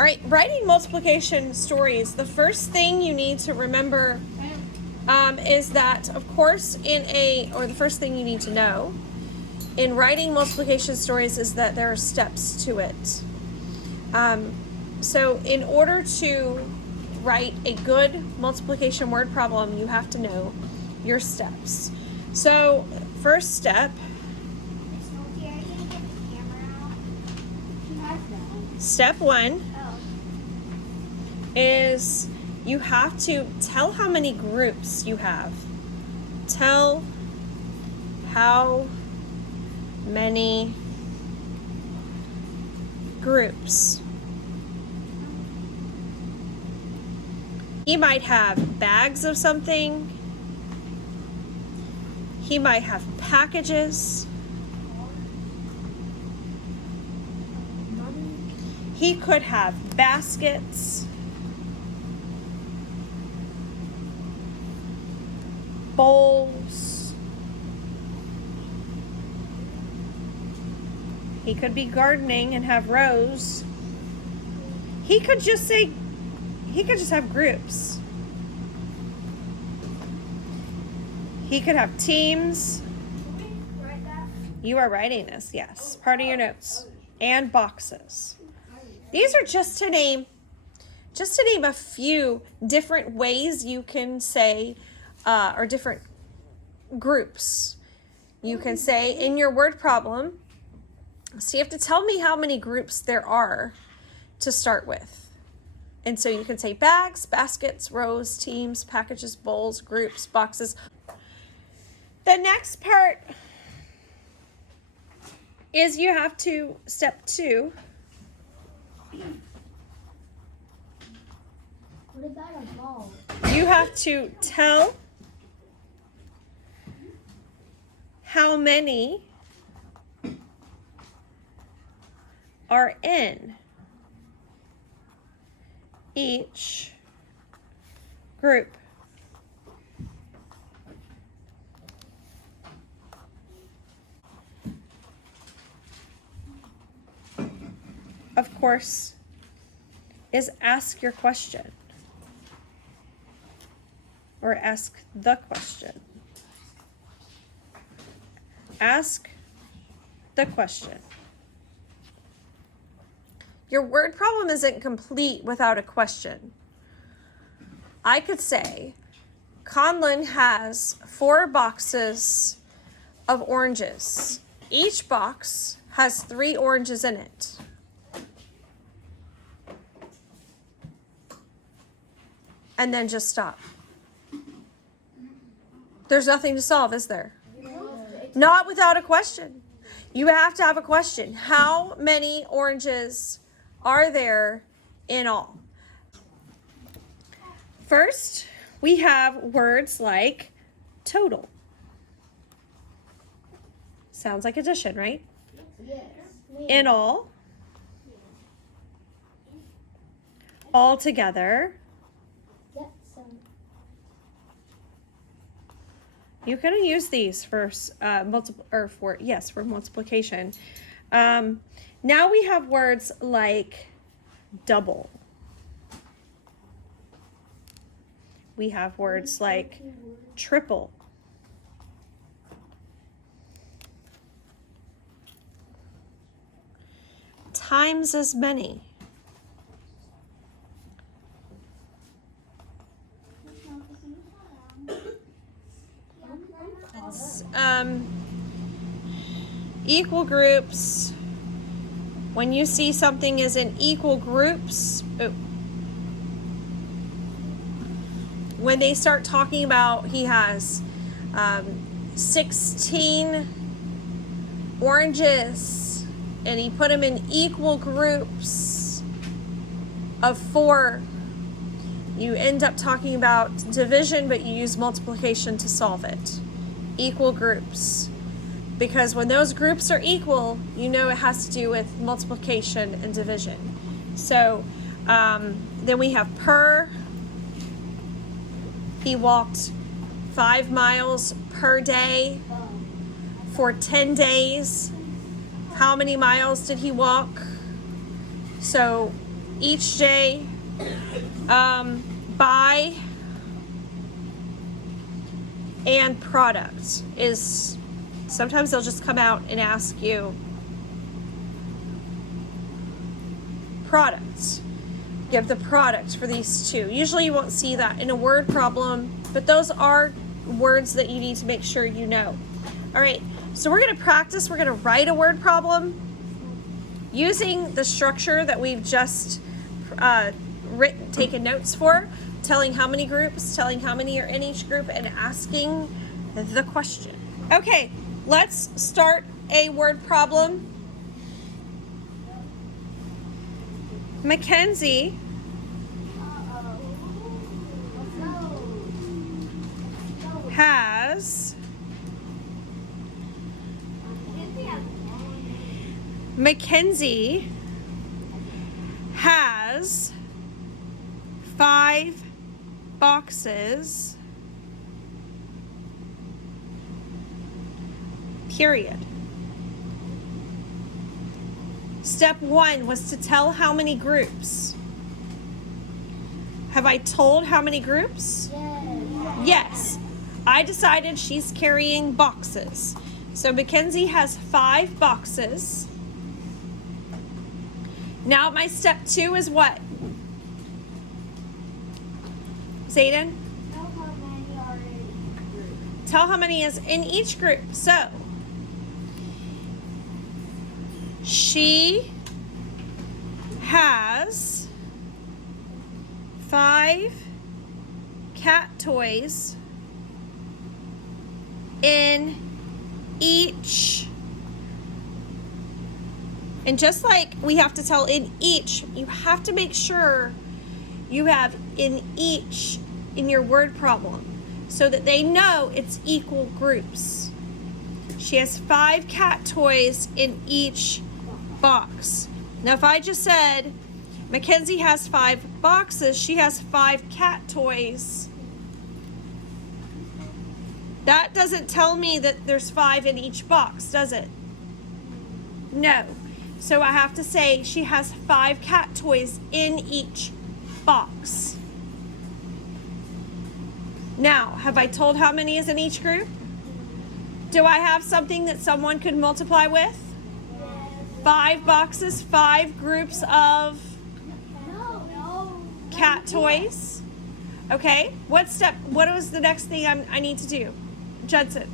All right, writing multiplication stories, the first thing you need to remember is that, of course, the first thing you need to know in writing multiplication stories is that there are steps to it. So in order to write a good multiplication word problem, you have to know your steps. So, first step, step 1 is you have to tell how many groups you have. Tell how many groups. He might have bags of something. He might have packages. He could have baskets. Bowls. He could be gardening and have rows. He could just have groups. He could have teams. You are writing this, yes. Part of your notes. And boxes. These are just to name a few different ways you can say, or different groups. You can say in your word problem, so you have to tell me how many groups there are to start with. And so you can say bags, baskets, rows, teams, packages, bowls, groups, boxes. The next part is you have to, step 2. What about a ball? You have to tell how many are in each group. Of course, is ask your question or ask the question. Ask the question. Your word problem isn't complete without a question. I could say, Conlon has 4 boxes of oranges. Each box has 3 oranges in it. And then just stop. There's nothing to solve, is there? Not without a question. You have to have a question. How many oranges are there in all? First, we have words like total. Sounds like addition, right? Yes. In all. All together. You can use these for multiplication. Now we have words like double. We have words like triple. Times as many. Equal groups. When you see something is in equal groups, when they start talking about he has 16 oranges and he put them in equal groups of 4, you end up talking about division, but you use multiplication to solve it. Equal groups. Because when those groups are equal, you know it has to do with multiplication and division. So then we have per. He walked 5 miles per day for 10 days. How many miles did he walk? So each day, buy and product is, sometimes they'll just come out and ask you products. Give the product for these two. Usually you won't see that in a word problem, but those are words that you need to make sure you know. All right, so we're going to practice. We're going to write a word problem using the structure that we've just taken notes for, telling how many groups, telling how many are in each group, and asking the question. Okay, let's start a word problem. Mackenzie has has 5 boxes, period. Step 1 was to tell how many groups. Have I told how many groups? Yes. I decided she's carrying boxes. So Mackenzie has 5 boxes. Now my step 2 is what? Zayden? Tell how many is in each group. So she has 5 cat toys in each. And just like we have to tell in each, you have to make sure you have in each in your word problem so that they know it's equal groups. She has 5 cat toys in each box. Now if I just said Mackenzie has 5 boxes, she has 5 cat toys, that doesn't tell me that there's 5 in each box, does it? No. So I have to say she has 5 cat toys in each box. Now, have I told how many is in each group? Do I have something that someone could multiply with? 5 boxes, 5 groups of cat toys. Okay, what was the next thing I need to do? Judson.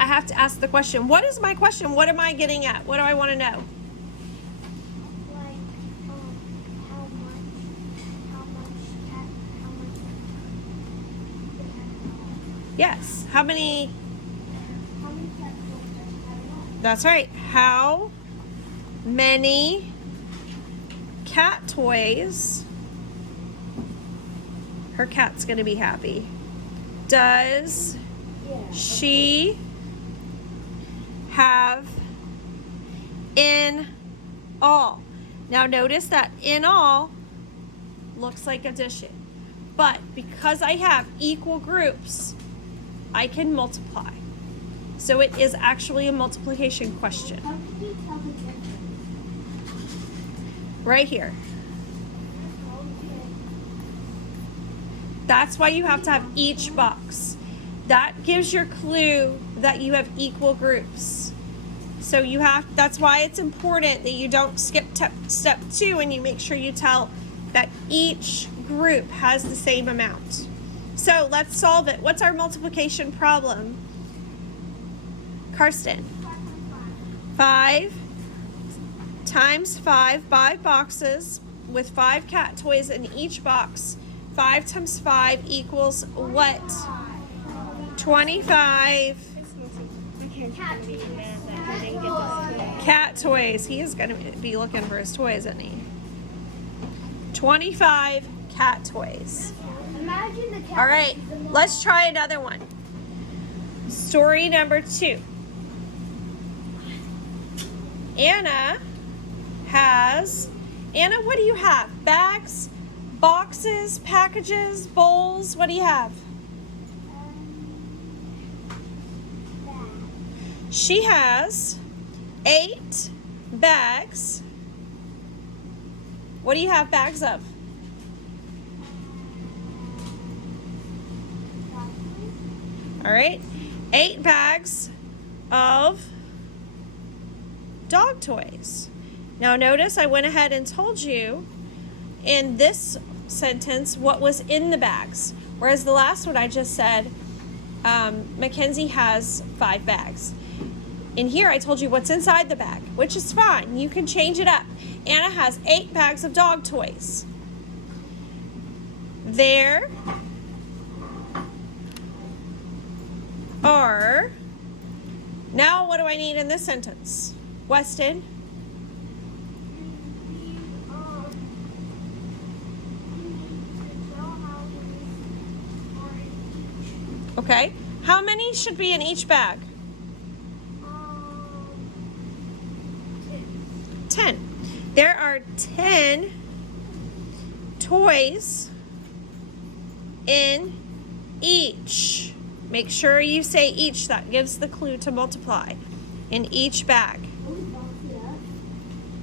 I have to ask the question. What is my question? What am I getting at? What do I want to know? Yes. How many? That's right. How many cat toys? Her cat's going to be happy. Does she have in all? Now notice that in all looks like addition, but because I have equal groups, I can multiply. So it is actually a multiplication question. How can you tell the difference? Right here. That's why you have to have each box. That gives your clue that you have equal groups. So that's why it's important that you don't skip step 2 and you make sure you tell that each group has the same amount. So let's solve it. What's our multiplication problem? Karsten. 5 times 5 boxes with 5 cat toys in each box. 5 times 5 equals what? 25 cat toys. He is going to be looking for his toys, isn't he? 25 cat toys. Imagine the cat. All right, let's try another one. Story number 2. Anna, what do you have? Bags, boxes, packages, bowls, what do you have? She has 8 bags. What do you have bags of? All right, 8 bags of dog toys. Now notice I went ahead and told you in this sentence what was in the bags, whereas the last one I just said Mackenzie has 5 bags. In here I told you what's inside the bag, which is fine. You can change it up. Anna has 8 bags of dog toys. There are, now what do I need in this sentence? Weston? Okay. How many should be in each bag? 10. There are 10 toys in each. Make sure you say each. That gives the clue to multiply. In each bag.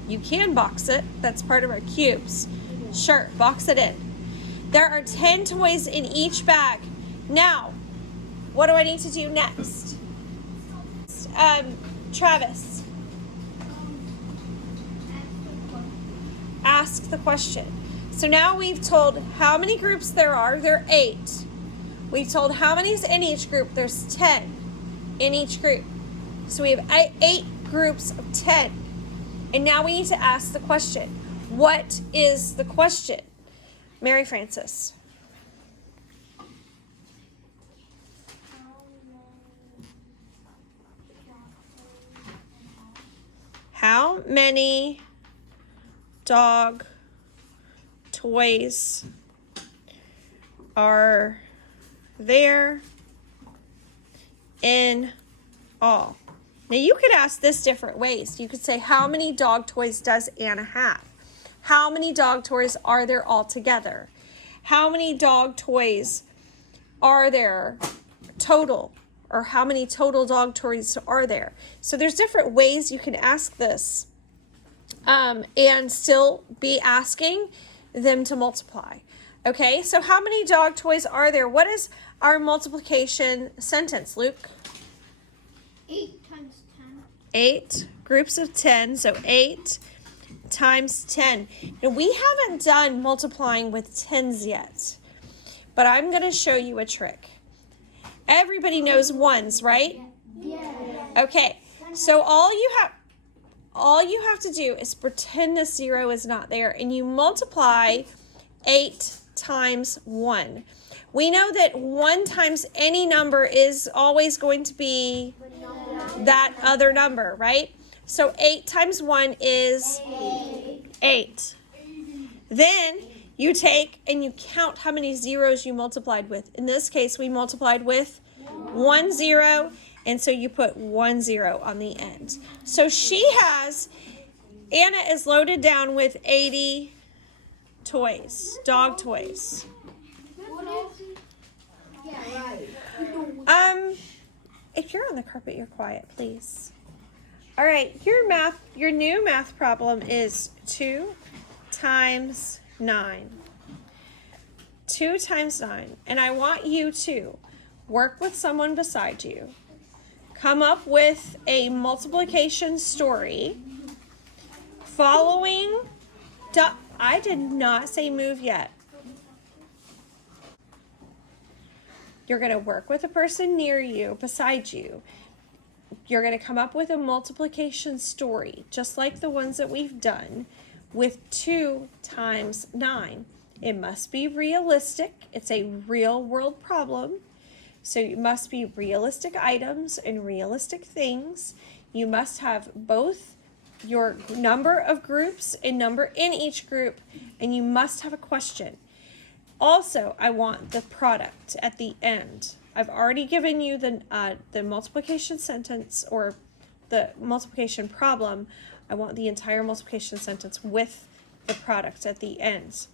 You can box it. That's part of our cubes. Sure, box it in. There are 10 toys in each bag. Now, what do I need to do next? Travis. Ask the question. So now we've told how many groups there are. There are 8. We've told how many's in each group. There's 10 in each group. So we have 8 groups of 10. And now we need to ask the question. What is the question? Mary Frances. How many dog toys are there in all? Now you could ask this different ways. You could say, how many dog toys does Anna have? How many dog toys are there all together? How many dog toys are there total? Or how many total dog toys are there? So there's different ways you can ask this and still be asking them to multiply. Okay, so how many dog toys are there? What is our multiplication sentence, Luke? 8 times 10. 8 groups of 10, so 8 times 10. Now, we haven't done multiplying with tens yet, but I'm going to show you a trick. Everybody knows ones, right? Yeah. Okay, so all you have to do is pretend the 0 is not there, and you multiply 8 times 1. We know that 1 times any number is always going to be that other number, right? So 8 times 1 is 8. Then you take and you count how many zeros you multiplied with. In this case, we multiplied with 1 0, and so you put 1 0 on the end. So Anna is loaded down with 80 toys, dog toys. If you're on the carpet, you're quiet, please. All right, your new math problem is 2 times 9. 2 times 9. And I want you to work with someone beside you. Come up with a multiplication story following. I did not say move yet. You're going to work with a person near you, beside you. You're going to come up with a multiplication story, just like the ones that we've done, with 2 times 9. It must be realistic. It's a real world problem. So it must be realistic items and realistic things. You must have both your number of groups and number in each group, and you must have a question. Also, I want the product at the end. I've already given you the multiplication sentence or the multiplication problem. I want the entire multiplication sentence with the product at the end.